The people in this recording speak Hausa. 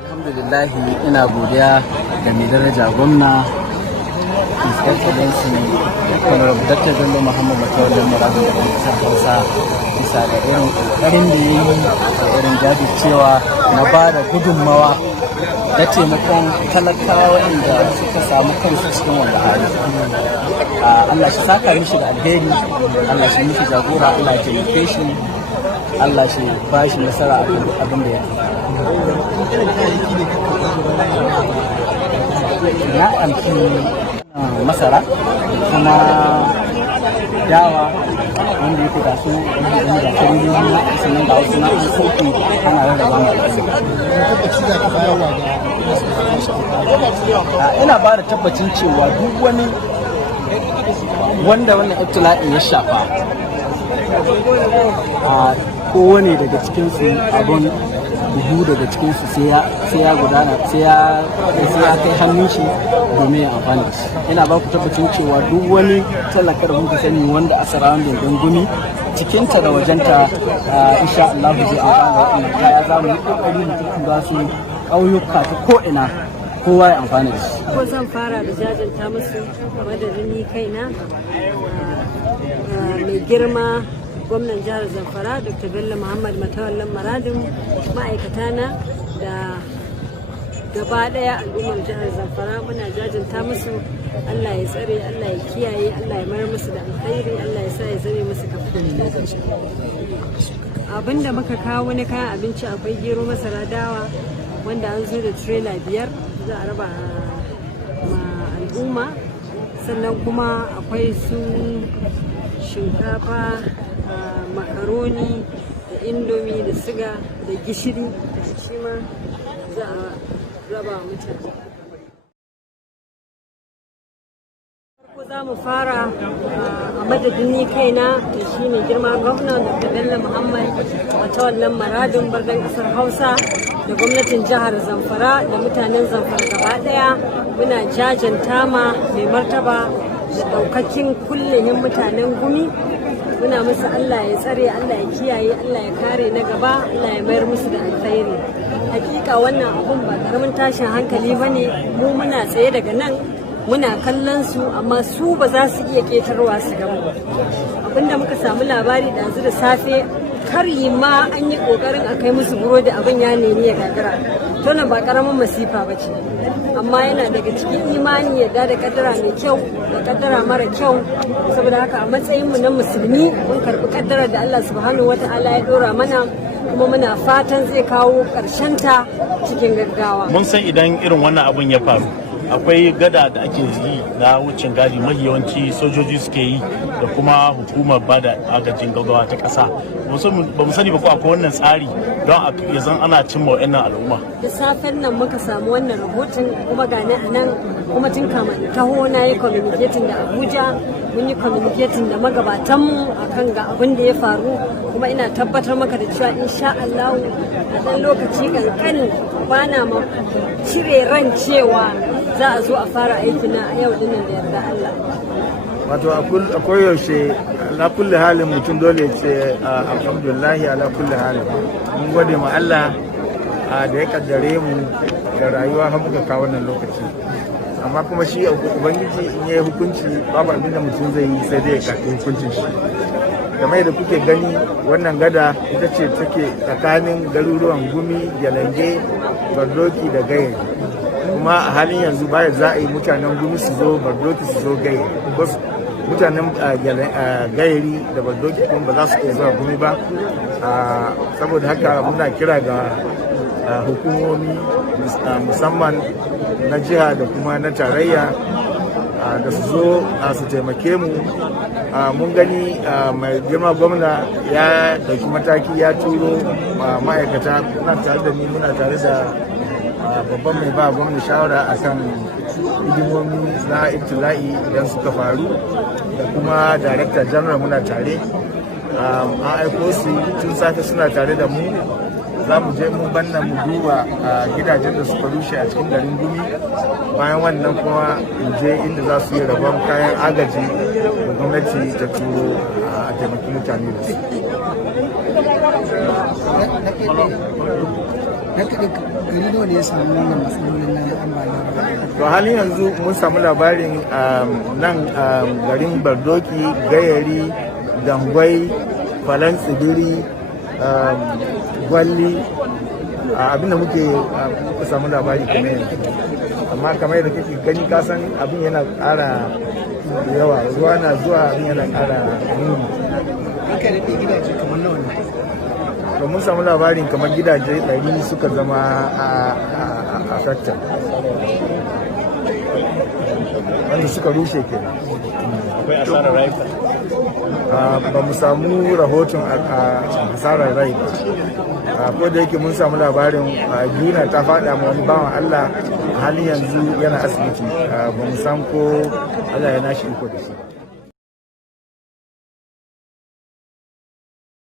Alhamdulillahi ina godiya da mai daraja gwamna His Excellency Honorable Dr. Bello Muhammad Matawallan Maradun da kasar Hausa bisa da irin ƙoƙarin da ya yi da irin jajircewa na ba da gudunmawa da taimakon talakawa waɗanda suka samu kansu cikin wanda hali. Allah shi saka mishi da alheri, Allah shi mishi jagora, Allah ya taimake shi, Allah shi ba shi nasara a abin da ya na ɗauki masara kuma dawa wanda yake da su da kariyoyi sannan da wasu na'in sauki ana rarraba mai ina ba da tabbacin cewa duk wani wanda wannan ibtila'in ya shafa a kowane daga cikinsu abun buhu daga cikinsu sai ya gudana sai ya kai hannun shi domin ya amfani da shi. Ina ba ku tabbacin cewa duk wani talaka da kuka sani wanda a sarawan da gangumi cikinta da wajenta insha Allah zai amfana da wannan kaya. Za mu yi kokari mu tura su ƙauyuka ta ko'ina kowa ya amfana da shi. Ko zan fara da jajanta musu madadin ni kaina mai girma gwamnan jihar Zamfara Dr. Bello Muhammad Matawallan Maradun, ma'aikata na da gaba daya al'ummar jihar Zamfara muna jajanta musu. Allah ya tsare, Allah ya kiyaye, Allah ya mayar musu da alkhairi, Allah ya sa ya zame musu kafin. Abinda muka kawo na kayan abinci akwai gero, masara, dawa wanda an zo da trailer 5 za a raba ma al'umma, sannan kuma akwai su shinkafa, makaroni da indomi da siga da gishiri da shi ma za a raba mutane. Farko za mu fara a madadin ni kaina da shi ne girma gwamna Dr. Bello Muhammad Matawallan Maradun bardan kasar Hausa da gwamnatin jihar Zamfara da mutanen Zamfara gaba daya muna jajanta ma mai martaba da daukakin kullihin mutanen Gumi. Muna musu Allah ya tsare, Allah ya kiyaye, Allah ya kare na gaba, Allah ya mayar musu da alkhairi. Hakika wannan abun ba karamin tashin hankali bane, mu muna tsaye daga nan muna kallon su amma su ba za su iya ketarwa su gaba. Abinda muka samu labari ɗazu da safe karyi ma an yi kokarin a kai musu burodi abin ya nemi ya gagara. To nan ba karamin masifa ba ce. Amma yana daga cikin imani yadda da kaddara mai kyau da kaddara mara kyau, saboda haka a matsayinmu na musulmi mun karbi kaddara da Allah subhanahu wata'ala ya dora mana, kuma muna fatan zai kawo ta cikin gaggawa. Mun san idan irin wannan abun ya faru akwai gada da ake yi na wucin gadi mafi yawanci sojoji suke yi da kuma hukumar bada agajin gaggawa ta ƙasa. Ba mu sani ba ko akwai wannan tsari don ya zan ana cimma wa'annan al'umma. Da safen nan muka samu wannan rahoton kuma gane a nan, kuma tun kama taho na yi communicating da Abuja, mun yi communicating da magabatanmu akan ga abin da ya faru, kuma ina tabbatar maka da cewa insha Allah a ɗan lokaci kankani bana ma cire ran cewa za a zo a fara aiki na a yau dinnan da yarda Allah. Wato a koyaushe ala kulli halin mutum dole ce alhamdulillahi ala kulli halin. Mun gode ma Allah da ya kaddare mu da rayuwa har muka kawo wannan lokaci. Amma kuma shi ubangiji in yayi hukunci babu abin da mutum zai yi sai dai ya karɓi hukuncin shi. Kamar da kuke gani wannan gada ita ce take tsakanin garuruwan Gumi, Jalange, Bardoki da Gaye. Kuma a halin yanzu baya za a yi mutanen Gumi su zo Bardoki su zo Gaye. Mutanen Gayeri da Bardoki kuma ba za su iya zuwa Gumi ba. Saboda haka muna kira ga hukumomi musamman na jiha da kuma na tarayya da su zo su taimake mu. Mun gani mai girma gwamna ya dauki mataki ya turo ma'aikata. Muna tare da ni, muna tare da babban mai ba gwamna shawara akan hidimomi na ibtila'i idan suka faru, da kuma director general muna tare. An aiko su tun safe suna tare da mu za mu je mun banna mu duba gidajen da suka rushe a cikin garin Gumi, bayan wannan kuma mu je inda za su yi rabon kayan agaji da gwamnati ta turo a taimaki mutane da su. Gari nawa ne ya samu wannan matsalolin na ambaliyar? To halin yanzu mun samu labarin nan garin Bardoki, Gayari, Dangwai, Falan Tsibiri, Gwalli, abinda muke samu labari kuma yanzu. Amma kamar yadda kake gani kasan abin yana ƙara yawa, ruwa na zuwa abin yana ƙara nuni. Aka daɗe gidaje kamar nawa ne? To mun samu labarin kamar gidaje 100 suka zama affected, wanda suka rushe kenan. Akwai asarar rayuka? Ba mu samu rahoton asarar rai ba. Ko da yake mun samu labarin gina ta faɗa ma wani bawan Allah, halin yanzu yana asibiti, ba mu san ko Allah ya nashi iko da shi.